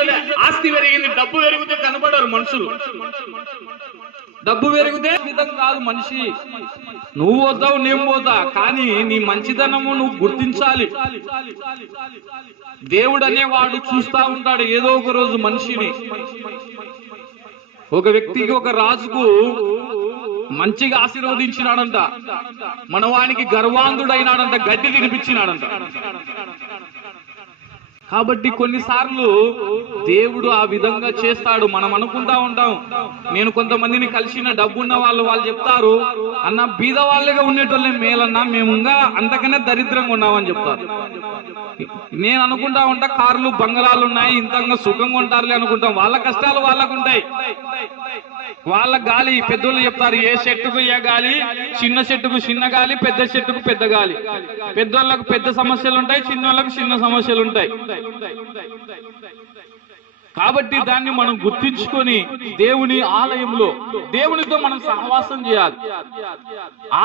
చూసలే. ఆస్తి పెరిగింది, డబ్బు పెరిగితే కనబడరు మనుషులు. డబ్బు పెరిగితే విధంగా కాదు మనిషి. నువ్వు పోతావు, నేను పోతా, కానీ నీ మంచితనము నువ్వు గుర్తించాలి. దేవుడు అనేవాడు చూస్తా ఉంటాడు ఏదో ఒక రోజు మనిషిని. ఒక వ్యక్తికి, ఒక రాజుకు మంచిగా ఆశీర్వదించినాడంట, మనవానికి గర్వాంధుడైనాడంట, గడ్డి తినిపించినాడంట. కాబట్టి కొన్నిసార్లు దేవుడు ఆ విధంగా చేస్తాడు. మనం అనుకుంటా ఉంటాం, నేను కొంతమందిని కలిసిన డబ్బున్న వాళ్ళు చెప్తారు, అన్న బీద వాళ్ళగా ఉండేటోళ్ళే మేలన్నా, మేము ఇంకా అంతకనే దరిద్రంగా ఉన్నామని చెప్తారు. నేను అనుకుంటా ఉంటా, కార్లు బంగళాలు ఉన్నాయి, ఇంతంగా సుఖంగా ఉంటారులే అనుకుంటాం. వాళ్ళ కష్టాలు వాళ్ళకు ఉంటాయి. వాళ్ళ గాలి పెద్దోళ్ళు చెప్తారు, ఏ చెట్టుకు ఏ గాలి, చిన్న చెట్టుకు చిన్న గాలి, పెద్ద చెట్టుకు పెద్ద గాలి. పెద్దోళ్ళకు పెద్ద సమస్యలు ఉంటాయి, చిన్నోళ్ళకు చిన్న సమస్యలు ఉంటాయి. కాబట్టి దాన్ని మనం గుర్తించుకొని దేవుని ఆలయంలో దేవునితో మనం సహవాసం చేయాలి.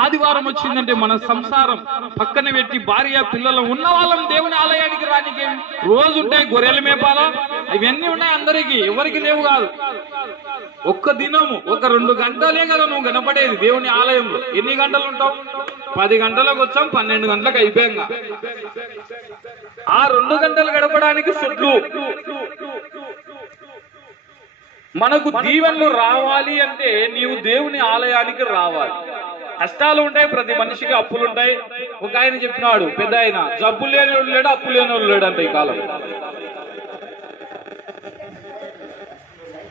ఆదివారం వచ్చిందంటే మన సంసారం పక్కన పెట్టి భార్య పిల్లలు ఉన్న వాళ్ళం దేవుని ఆలయానికి రానికి రోజు ఉంటాయి. గొర్రెల మేపాల ఇవన్నీ ఉన్నాయి అందరికీ, ఎవరికి లేవు కాదు. ఒక్క దినము ఒక 2 గంటలే కదా నువ్వు కనపడేది దేవుని ఆలయంలో. ఎన్ని గంటలు ఉంటావు? 10 గంటలకు వచ్చాం, 12 గంటలకు అయిపోయాక ఆ 2 గంటలు గడపడానికి చెట్లు. మనకు దీవెనలు రావాలి అంటే నీవు దేవుని ఆలయానికి రావాలి. కష్టాలు ఉంటాయి, ప్రతి మనిషికి అప్పులు ఉంటాయి. ఒక ఆయన చెప్పినాడు, పెద్ద ఆయన, జబ్బు లేనివాడు లేడు, అప్పు లేనివాడు లేడు అంట ఈ కాలం.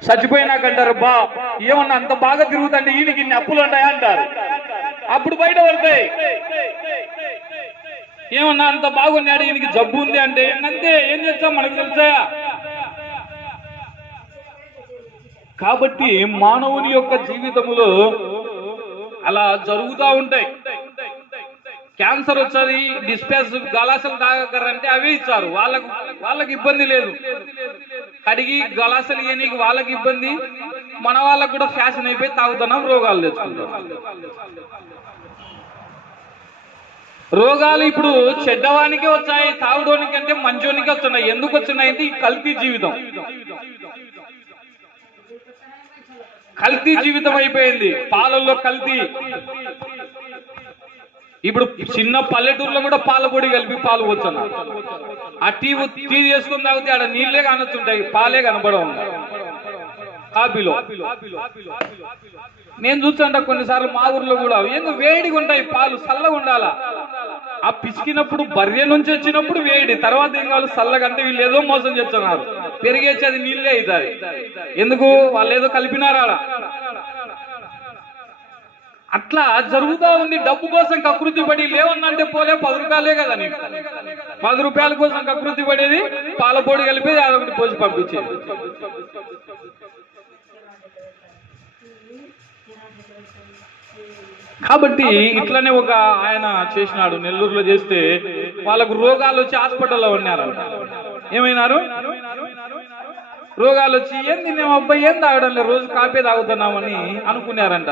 చచ్చిపోయినాకంటారు, ఏమన్నా అంత బాగా తిరుగుతుంటే ఈయనకి ఇన్ని అప్పులు ఉంటాయా అంటారు. అప్పుడు బయట పడతాయి, ఏమన్నా అంత బాగున్నాడు ఈయనకి జబ్బు ఉంది అంటే అంతే. ఏం చేస్తాం మనకు తెలుసా? కాబట్టి మానవుని యొక్క జీవితంలో అలా జరుగుతూ ఉంటాయి. క్యాన్సర్ వచ్చేది, డిస్పాస్ గలాసలు తాగకరంటే అవే ఇచ్చారు, వాళ్ళకి ఇబ్బంది లేదు. కడిగి గలాసలు ఇయనికి వాళ్ళకి ఇబ్బంది, మన వాళ్ళకు కూడా ఫ్యాషన్ అయిపోయి తాగుతున్నాం, రోగాలు తెచ్చుకుంటాం. రోగాలు ఇప్పుడు చెడ్డవానికే వచ్చాయి, తాగుడోనికి అంటే మంచోనికే వస్తున్నాయి. ఎందుకు వచ్చినాయంటే ఈ కల్తీ జీవితం. కల్తీ జీవితం అయిపోయింది, పాలల్లో కల్తీ. ఇప్పుడు చిన్న పల్లెటూరులో కూడా పాల పొడి కలిపి పాలు పోతున్నారు. ఆ టీ చేసుకుని తాగితే ఆడ నీళ్లే కానొచ్చుంటాయి, పాలే కనపడవు కాపీలో. నేను చూస్తుంటా కొన్నిసార్లు మా ఊర్లో కూడా ఎందుకు వేడిగా ఉంటాయి పాలు, చల్లగా ఉండాలా. ఆ పిసికినప్పుడు బర్రె నుంచి వచ్చినప్పుడు వేడి, తర్వాత ఏం కావాలి చల్లగా. అంటే వీళ్ళు ఏదో మోసం చేస్తున్నారు, పెరిగేసేది నీళ్ళే అవుతుంది. ఎందుకు? వాళ్ళు ఏదో కలిపినారా. అట్లా జరుగుతూ ఉంది. డబ్బు కోసం కకృతి పడి లేవన్నా అంటే పోలే 10 రూపాయలే కదా నీకు, 10 రూపాయల కోసం కకృతి పడేది, పాల పొడి కలిపి అదొకటి పోసి పంపించేది. కాబట్టి ఇట్లనే ఒక ఆయన చేసినాడు, నెల్లూరులో చేస్తే వాళ్ళకు రోగాలు వచ్చి హాస్పిటల్లో ఉన్నారంట. ఏమైనారు? రోగాలు వచ్చి ఏంది మేము అబ్బాయి ఏం తాగడం లేదు, రోజు కాపీ తాగుతున్నామని అనుకున్నారంట.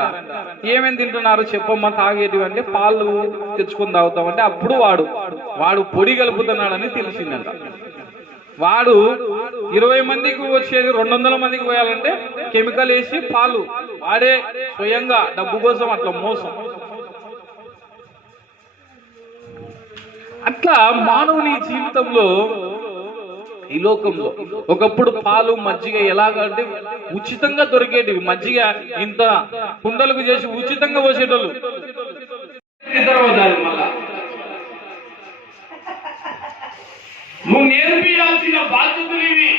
ఏమేమి తింటున్నారు చెప్పమ్మా తాగేటివి అంటే, పాలు తెచ్చుకొని తాగుతామంటే అప్పుడు వాడు పొడి కలుపుతున్నాడని తెలిసిందంట. వాడు 20 మందికి వచ్చేది 200 మందికి పోయాలంటే కెమికల్ వేసి పాలు వాడే స్వయంగా డబ్బు కోసం అట్లా మోసం. అట్లా మానవుని జీవితంలో ఈ లోకంలో ఒకప్పుడు పాలు మజ్జిగ ఎలాగంటే ఉచితంగా దొరికేటివి. మజ్జిగ ఇంత కుండలకు చేసి ఉచితంగా పోసేటోళ్ళు. నువ్వు నేర్పియాల్సిన బాధ్యతలు ఇవి.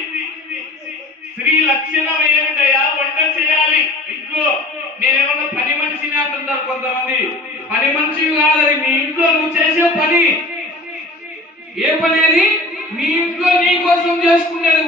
స్త్రీ లక్షణం ఏమిటయా? వంట చేయాలి ఇంట్లో. నేనేమన్నా పని మనిషిని అంటుంటారు కొంతమంది. పని మనిషి కాదని మీ ఇంట్లో నువ్వు చేసే పని. ఏ పని అది? మీ ఇంట్లో నీ కోసం చేసుకునేది